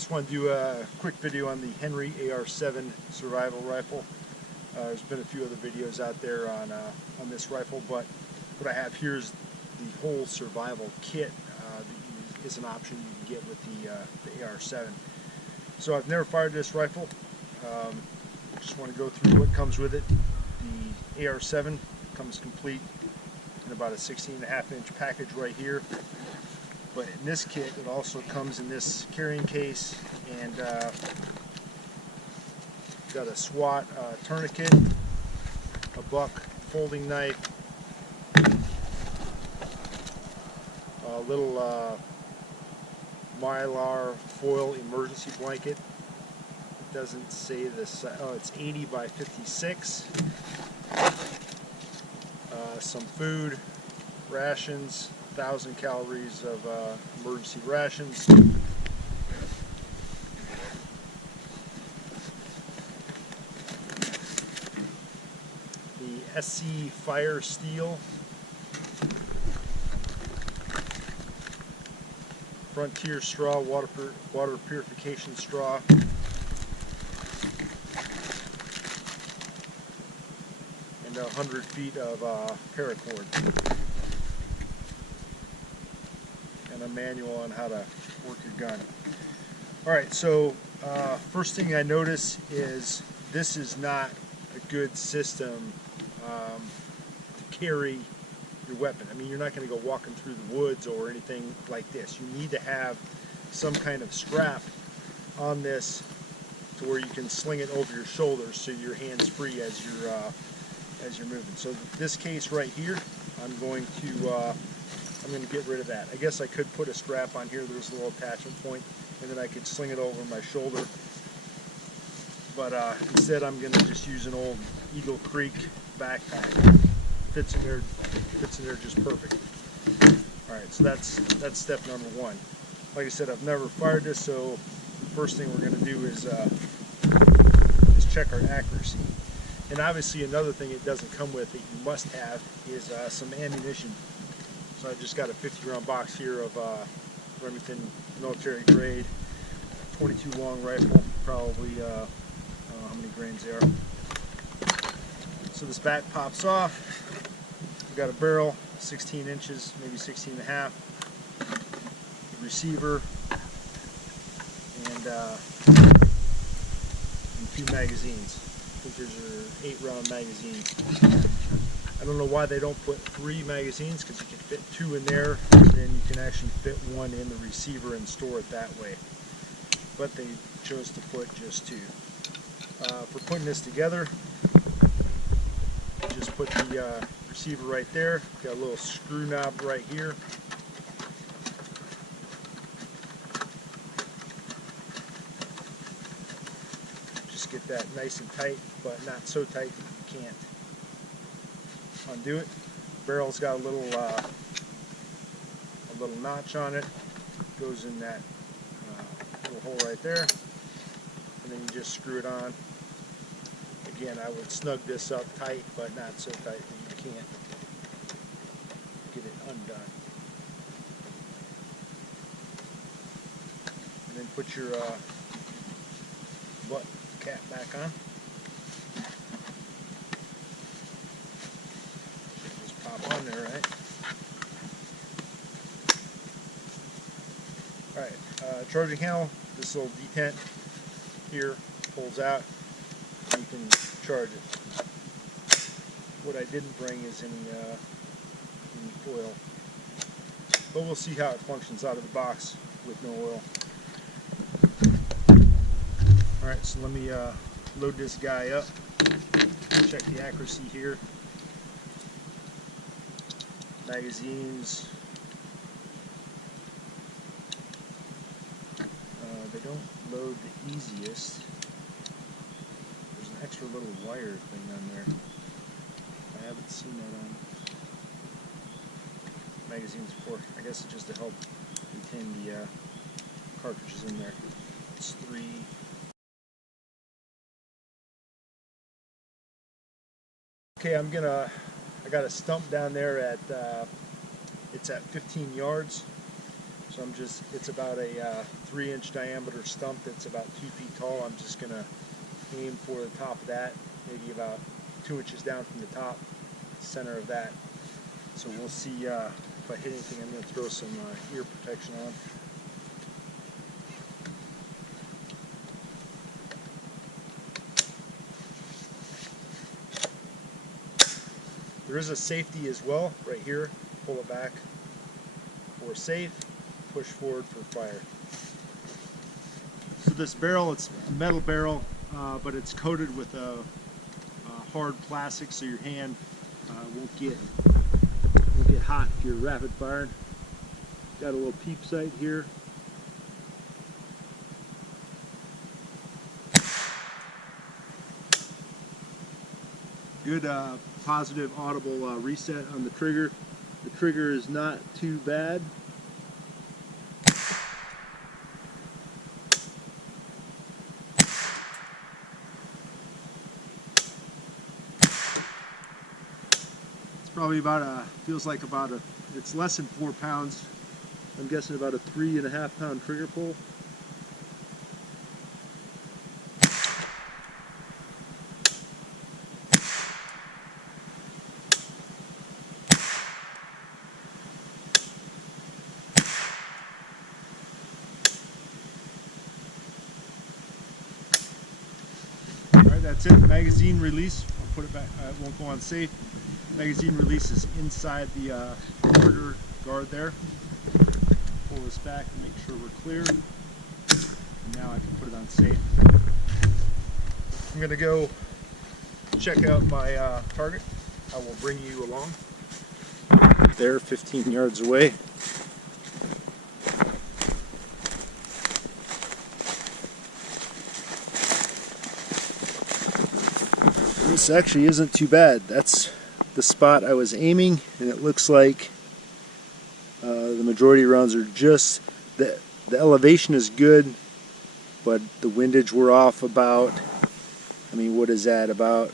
Just want to do a quick video on the Henry AR-7 survival rifle. There's been a few other videos out there on this rifle, but what I have here is the whole survival kit that is an option you can get with the AR-7. So I've never fired this rifle. Just want to go through what comes with it. The AR-7 comes complete in about a 16.5-inch package right here. But in this kit, it also comes in this carrying case and got a SWAT tourniquet, a buck folding knife, a little Mylar foil emergency blanket. It doesn't say this. Oh, it's 80 by 56. Some food, rations. 1,000 calories of emergency rations. The SC Fire Steel. Frontier straw, water purification straw. And 100 feet of paracord. And a manual on how to work your gun. Alright, so first thing I notice is this is not a good system to carry your weapon. I mean, you're not going to go walking through the woods or anything like this. You need to have some kind of strap on this to where you can sling it over your shoulders so your hands free as you're moving. So this case right here, I'm going to get rid of that. I guess I could put a strap on here. There's a little attachment point, and then I could sling it over my shoulder. But instead, I'm going to just use an old Eagle Creek backpack. Fits in there just perfect. All right, so that's step number one. Like I said, I've never fired this, so the first thing we're going to do is check our accuracy. And obviously, another thing it doesn't come with that you must have is some ammunition. So I just got a 50-round box here of Remington military grade 22 long rifle, probably I don't know how many grains they are. So this back pops off. We've got a barrel, 16 inches, maybe 16 and a half. The receiver, and 2 magazines. I think these are 8-round magazines. I don't know why they don't put 3 magazines, because you can fit 2 in there, and then you can actually fit 1 in the receiver and store it that way. But they chose to put just 2. For putting this together, just put the receiver right there. Got a little screw knob right here. Just get that nice and tight, but not so tight that you can't undo it. Barrel's got a little notch on it. Goes in that little hole right there, and then you just screw it on. Again, I would snug this up tight, but not so tight that you can't get it undone. And then put your butt cap back on. On there, right? Alright, charging handle, this little detent here pulls out, and you can charge it. What I didn't bring is any oil, but we'll see how it functions out of the box with no oil. Alright, so let me load this guy up, check the accuracy here. Magazines, they don't load the easiest. There's an extra little wire thing on there. I haven't seen that on magazines before. I guess it's just to help retain the cartridges in there. It's 3. Okay, I got a stump down there at it's at 15 yards. So it's about a 3-inch diameter stump that's about 2 feet tall. I'm just going to aim for the top of that, maybe about 2 inches down from the top, center of that. So we'll see if I hit anything. I'm going to throw some ear protection on. There is a safety as well right here. Pull it back for safe, push forward for fire. So this barrel, it's a metal barrel, but it's coated with a hard plastic, so your hand won't get hot if you're rapid firing. Got a little peep sight here. Good positive audible reset on the trigger. The trigger is not too bad. It's probably about feels like about it's less than 4 pounds. I'm guessing about a 3.5 pound trigger pull. That's it. Magazine release. I'll put it back. It won't go on safe. Magazine release is inside the trigger guard there. Pull this back and make sure we're clear. And now I can put it on safe. I'm going to go check out my target. I will bring you along. There, 15 yards away. This actually isn't too bad. That's the spot I was aiming, and it looks like the majority of rounds are just, the elevation is good, but the windage we're off about, I mean, what is that, about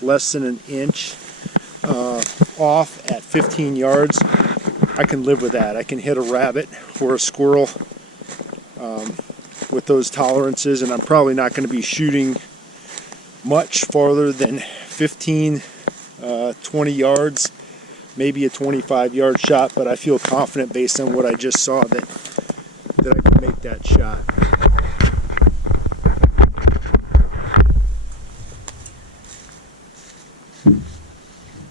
less than an inch off at 15 yards. I can live with that. I can hit a rabbit or a squirrel with those tolerances, and I'm probably not going to be shooting much farther than 15, 20 yards, maybe a 25-yard shot, but I feel confident based on what I just saw that I can make that shot.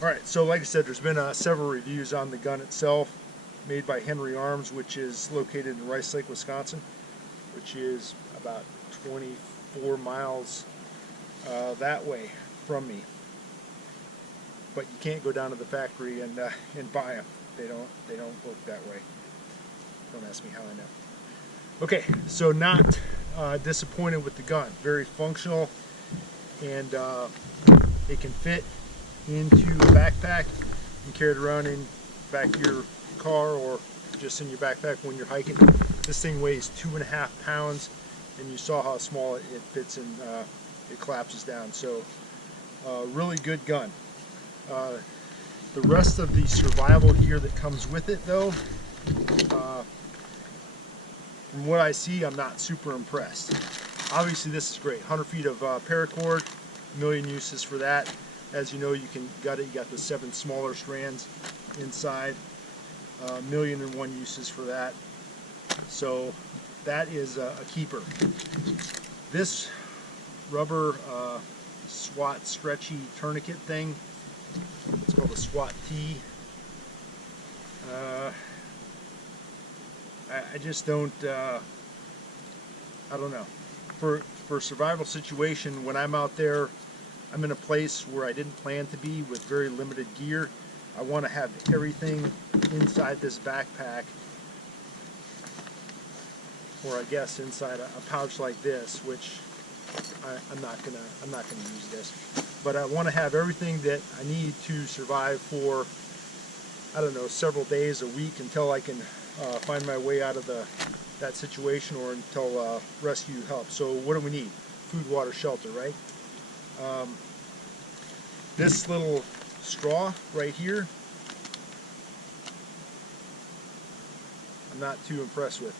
Alright, so like I said, there's been several reviews on the gun itself, made by Henry Arms, which is located in Rice Lake, Wisconsin, which is about 24 miles that way from me. But you can't go down to the factory and buy them. They don't work that way. Don't ask me how I know. Okay, so not disappointed with the gun. Very functional, and it can fit into a backpack and carry it around in the back of your car or just in your backpack when you're hiking. This thing weighs 2.5 pounds, and you saw how small it fits in. It collapses down. So really good gun. The rest of the survival gear that comes with it, though, from what I see, I'm not super impressed. Obviously this is great. 100 feet of paracord, a million uses for that. As you know, you got the 7 smaller strands inside, a million and one uses for that. So that is a keeper. This rubber SWAT stretchy tourniquet thing, it's called a SWAT T. I just don't, I don't know. For a survival situation, when I'm out there, I'm in a place where I didn't plan to be with very limited gear. I want to have everything inside this backpack, or I guess inside a pouch like this, which I'm not gonna use this, but I want to have everything that I need to survive for, I don't know, several days, a week, until I can find my way out of that situation, or until rescue help. So what do we need? Food, water, shelter, right? This little straw right here, I'm not too impressed with.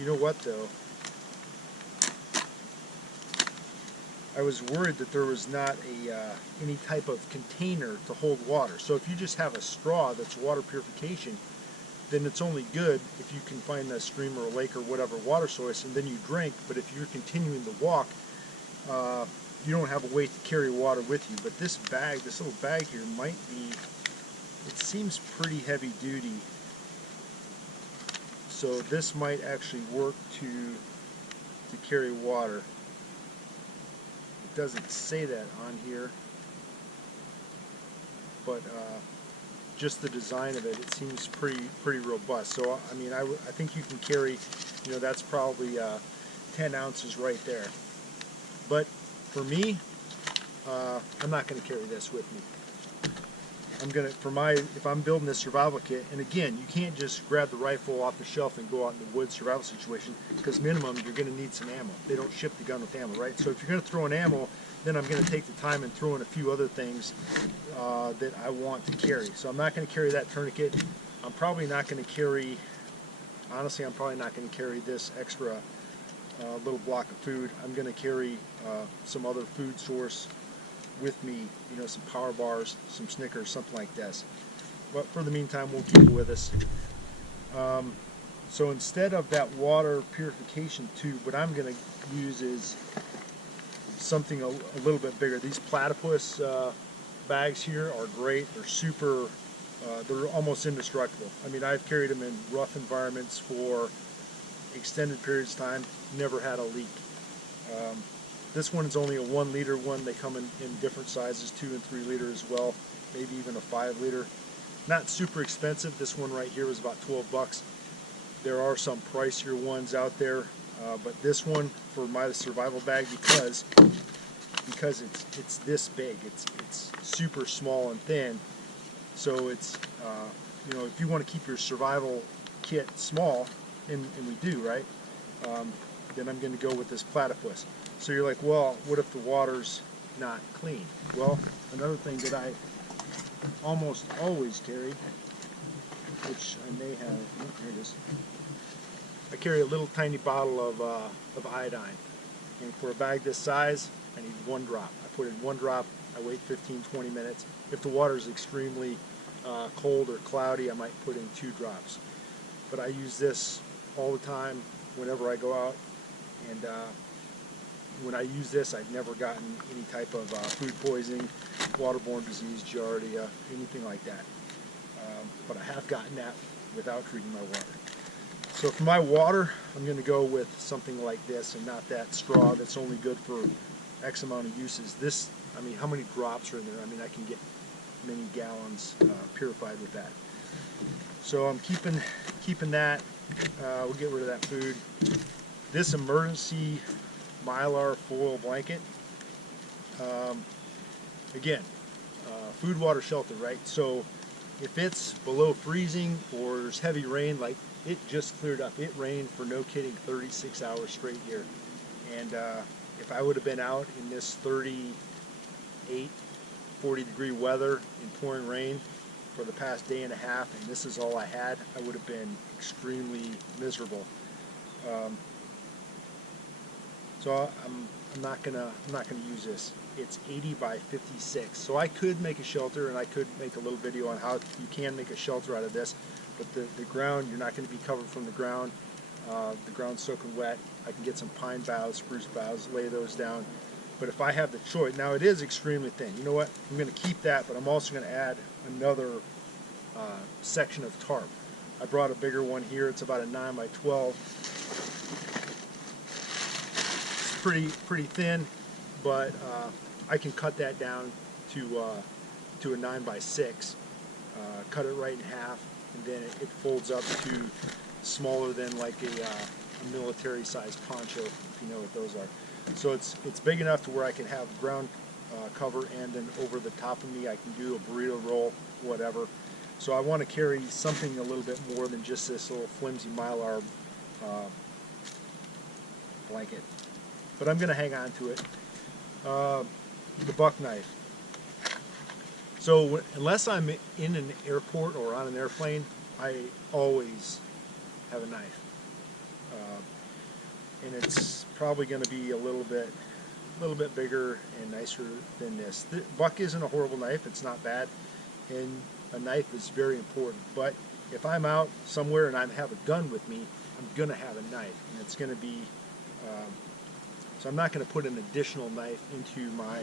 You know what though? I was worried that there was not any type of container to hold water. So if you just have a straw that's water purification, then it's only good if you can find a stream or a lake or whatever water source, and then you drink. But if you're continuing to walk, you don't have a way to carry water with you. But this bag, this little bag here, might be, it seems pretty heavy duty. So this might actually work to carry water. It doesn't say that on here, but just the design of it, it seems pretty robust. So I mean, I think you can carry, you know, that's probably 10 ounces right there. But for me, I'm not going to carry this with me. I'm gonna, if I'm building this survival kit, and again, you can't just grab the rifle off the shelf and go out in the woods survival situation, because minimum you're going to need some ammo. They don't ship the gun with ammo, right? So if you're going to throw in ammo, then I'm going to take the time and throw in a few other things that I want to carry. So I'm not going to carry that tourniquet. I'm probably not going to carry, honestly, I'm probably not going to carry this extra little block of food. I'm going to carry some other food source with me, you know, some power bars, some Snickers, something like this. But for the meantime, we'll keep it with us. So instead of that water purification tube, what I'm going to use is something a little bit bigger. These platypus bags here are great. They're super, they're almost indestructible. I mean, I've carried them in rough environments for extended periods of time, never had a leak. This one is only a 1 liter one. They come in different sizes, 2 and 3 liter as well, maybe even a 5 liter. Not super expensive. This one right here was about 12 bucks. There are some pricier ones out there, but this one for my survival bag, because it's this big, it's super small and thin. So it's you know, if you want to keep your survival kit small, and we do, right? Then I'm going to go with this platypus. So you're like, well, what if the water's not clean? Well, another thing that I almost always carry, which I may have, oh, here it is. I carry a little tiny bottle of iodine. And for a bag this size, I need 1 drop. I put in 1 drop, I wait 15-20 minutes. If the water is extremely cold or cloudy, I might put in 2 drops. But I use this all the time whenever I go out, and when I use this, I've never gotten any type of food poisoning, waterborne disease, giardia, anything like that. But I have gotten that without treating my water. So for my water, I'm going to go with something like this, and not that straw that's only good for X amount of uses. This, I mean, how many drops are in there? I mean, I can get many gallons purified with that. So I'm keeping that. We'll get rid of that food. This emergency Mylar foil blanket. Again, food, water, shelter, right? So if it's below freezing or there's heavy rain, like it just cleared up. It rained for, no kidding, 36 hours straight here. And if I would have been out in this 38, 40 degree weather in pouring rain for the past day and a half, and this is all I had, I would have been extremely miserable. So I'm not gonna use this. It's 80 by 56. So I could make a shelter, and I could make a little video on how you can make a shelter out of this. But the ground, you're not going to be covered from the ground. The ground's soaking wet. I can get some pine boughs, spruce boughs, lay those down. But if I have the choice, now it is extremely thin. You know what? I'm going to keep that, but I'm also going to add another section of tarp. I brought a bigger one here. It's about a 9 by 12. It's pretty thin, but I can cut that down to a 9 by 6. Cut it right in half, and then it folds up to smaller than like a military-sized poncho, if you know what those are. So it's big enough to where I can have ground cover, and then over the top of me I can do a burrito roll, whatever. So I want to carry something a little bit more than just this little flimsy Mylar blanket. But I'm going to hang on to it. The buck knife. So unless I'm in an airport or on an airplane, I always have a knife. And it's probably going to be a little bit bigger and nicer than this. The buck isn't a horrible knife, it's not bad, and a knife is very important. But if I'm out somewhere and I have a gun with me, I'm going to have a knife, and it's going to be, so I'm not going to put an additional knife into my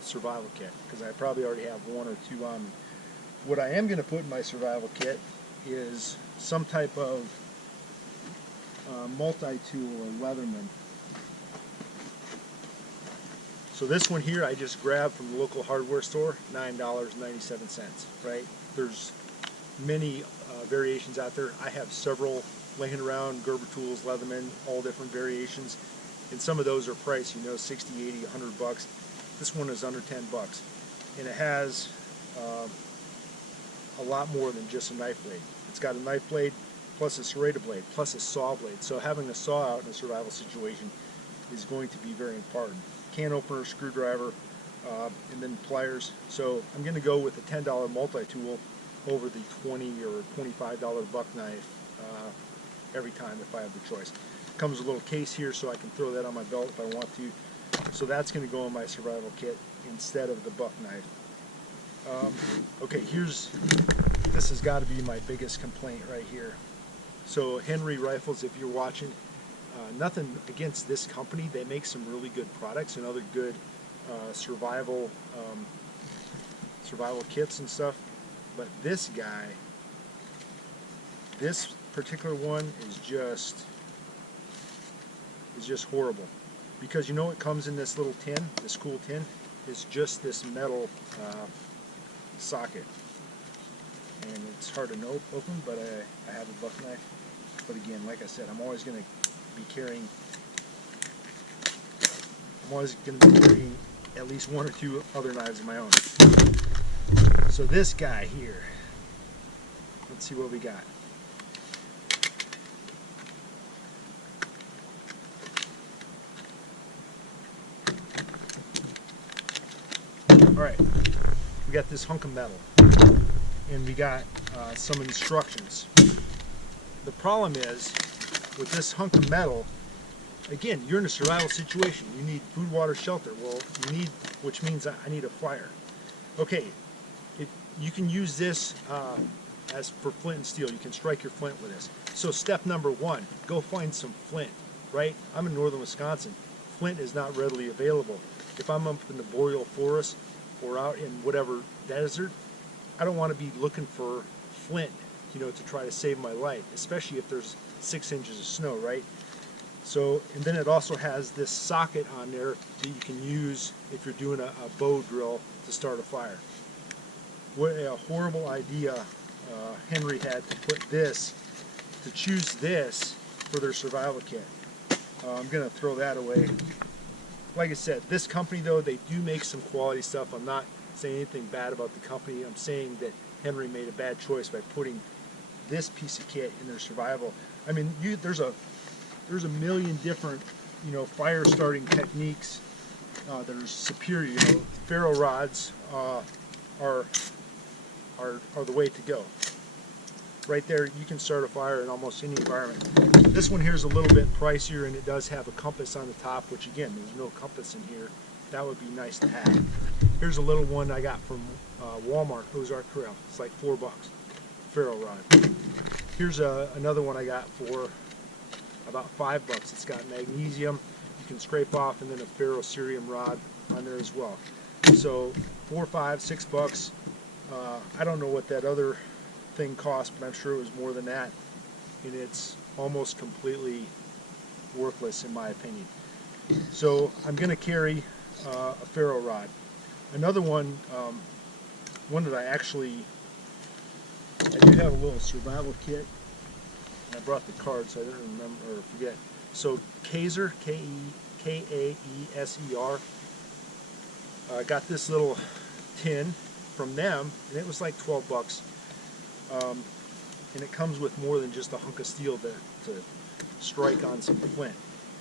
survival kit, because I probably already have one or two on me. What I am going to put in my survival kit is some type of multi-tool or Leatherman. So this one here I just grabbed from the local hardware store, $9.97, right? There's many variations out there. I have several laying around, Gerber tools, Leatherman, all different variations, and some of those are priced, you know, 60, 80, 100 bucks. This one is under 10 bucks, and it has a lot more than just a knife blade. It's got a knife blade plus a serrated blade plus a saw blade. So having a saw out in a survival situation is going to be very important. Can opener, screwdriver, and then pliers. So I'm going to go with a $10 multi-tool over the $20 or $25 buck knife every time if I have the choice. Comes with a little case here so I can throw that on my belt if I want to. So that's going to go in my survival kit instead of the buck knife. Okay, this has got to be my biggest complaint right here. So Henry Rifles, if you're watching, nothing against this company. They make some really good products and other good survival kits and stuff. But this guy, this particular one is just horrible. Because you know it comes in this little tin, this cool tin. It's just this metal socket. And it's hard to open, but I have a buck knife. But again, like I said, I'm always going to be carrying at least one or two other knives of my own. So this guy here, let's see what we got. Alright, we got this hunk of metal, and we got some instructions. The problem is, with this hunk of metal, again, you're in a survival situation. You need food, water, shelter. Well, which means I need a fire. Okay, you can use this as for flint and steel. You can strike your flint with this. So step number one, go find some flint, right? I'm in northern Wisconsin. Flint is not readily available. If I'm up in the boreal forest or out in whatever desert, I don't want to be looking for flint, you know, to try to save my life, especially if there's 6 inches of snow, right? So, and then it also has this socket on there that you can use if you're doing a bow drill to start a fire. What a horrible idea Henry had to choose this for their survival kit. I'm going to throw that away. Like I said, this company though, they do make some quality stuff. I'm not saying anything bad about the company. I'm saying that Henry made a bad choice by putting this piece of kit in their survival. I mean, there's a million different, you know, fire starting techniques that are superior. You know, ferro rods are the way to go. Right there, you can start a fire in almost any environment. This one here is a little bit pricier, and it does have a compass on the top, which again, there's no compass in here. That would be nice to have. Here's a little one I got from Walmart, Ozark Trail. It's like $4, ferro rod. Here's another one I got for about $5. It's got magnesium you can scrape off, and then a ferrocerium rod on there as well. So $4, $5, $6. I don't know what that other thing cost, but I'm sure it was more than that, and it's almost completely worthless in my opinion. So I'm going to carry a ferro rod. Another one, one that I do have a little survival kit, and I brought the card so I didn't remember or forget. So Kaeser, K-A-E-S-E-R, I got this little tin from them, and it was like $12. And it comes with more than just a hunk of steel to strike on some flint.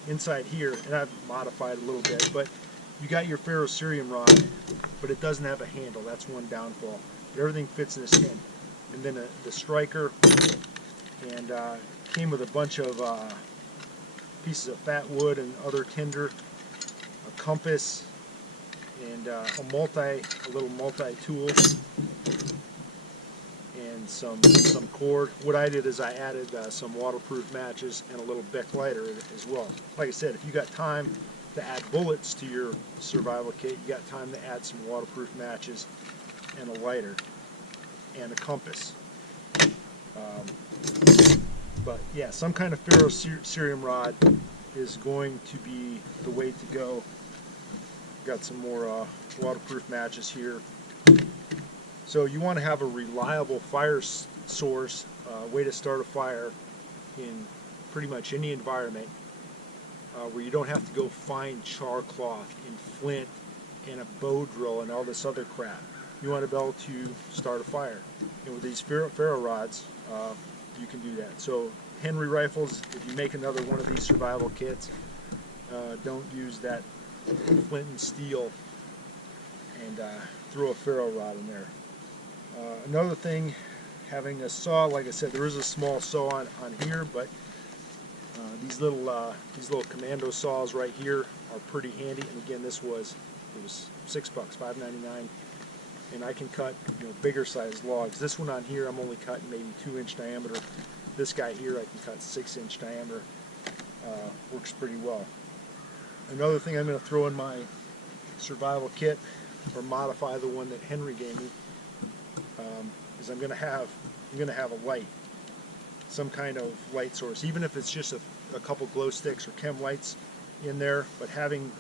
Inside here, and I've modified a little bit, but you got your ferrocerium rod, but it doesn't have a handle. That's one downfall. But everything fits in this tin. And then the striker and came with a bunch of pieces of fat wood and other tinder, a compass, and a little multi-tool, and some cord. What I did is I added some waterproof matches and a little Bic lighter as well. Like I said, if you got time to add bullets to your survival kit, you got time to add some waterproof matches and a lighter and a compass. But yeah, some kind of ferrocerium rod is going to be the way to go. Got some more waterproof matches here. So you want to have a reliable fire source, way to start a fire in pretty much any environment, where you don't have to go find char cloth and flint and a bow drill and all this other crap. You want to be able to start a fire. And with these ferro rods, you can do that. So Henry rifles, if you make another one of these survival kits, don't use that flint and steel and throw a ferro rod in there. Another thing, having a saw, like I said, there is a small saw on here, but these little commando saws right here are pretty handy. And again, it was $6, $5.99, and I can cut, you know, bigger size logs. This one on here, I'm only cutting maybe 2-inch diameter. This guy here, I can cut 6-inch diameter. Works pretty well. Another thing I'm going to throw in my survival kit, or modify the one that Henry gave me, is I'm going to have a light, some kind of light source, even if it's just a couple glow sticks or chem lights in there. But having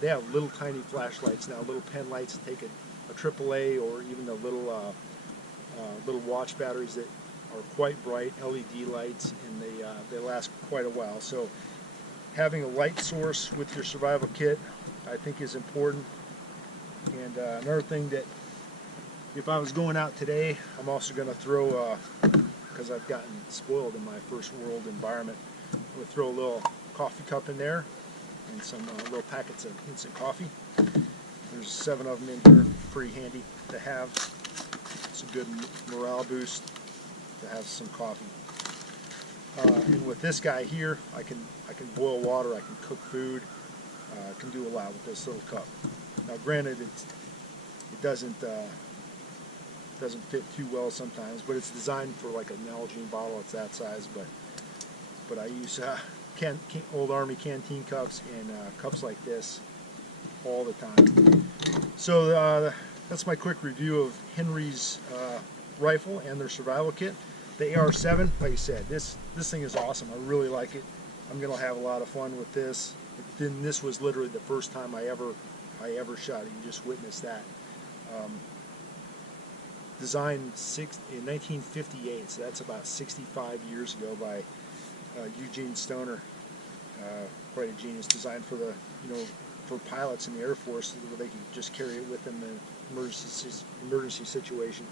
they have little tiny flashlights now, little pen lights that take a AAA, or even the little watch batteries that are quite bright, LED lights, and they last quite a while. So having a light source with your survival kit, I think, is important. And another thing, that if I was going out today, I'm also going to throw, because I've gotten spoiled in my first world environment, I'm going to throw a little coffee cup in there and some little packets of instant coffee. There's 7 of them in here, pretty handy to have. It's a good morale boost to have some coffee. And with this guy here, I can boil water, I can cook food, I can do a lot with this little cup. Now granted, it doesn't fit too well sometimes, but it's designed for like a Nalgene bottle. It's that size, but I use old Army canteen cups and cups like this all the time. So that's my quick review of Henry's rifle and their survival kit. The AR-7, like I said, this thing is awesome. I really like it. I'm gonna have a lot of fun with this. Then this was literally the first time I ever shot it. You just witnessed that. Designed in 1958, so that's about 65 years ago, by Eugene Stoner. Quite a genius. Designed for for pilots in the Air Force, so that they could just carry it with them in an emergency situation.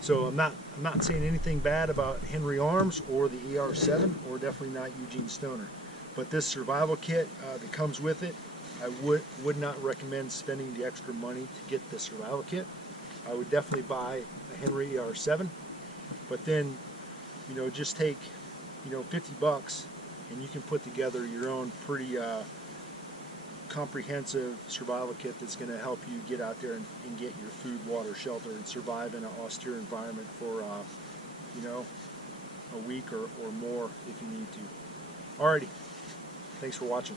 So I'm not saying anything bad about Henry Arms or the AR-7, or definitely not Eugene Stoner. But this survival kit that comes with it, I would not recommend spending the extra money to get the survival kit. I would definitely buy a Henry AR-7, but then, you know, just take, you know, $50 and you can put together your own pretty comprehensive survival kit that's going to help you get out there and get your food, water, shelter, and survive in an austere environment for you know, a week or more if you need to. Alrighty, thanks for watching.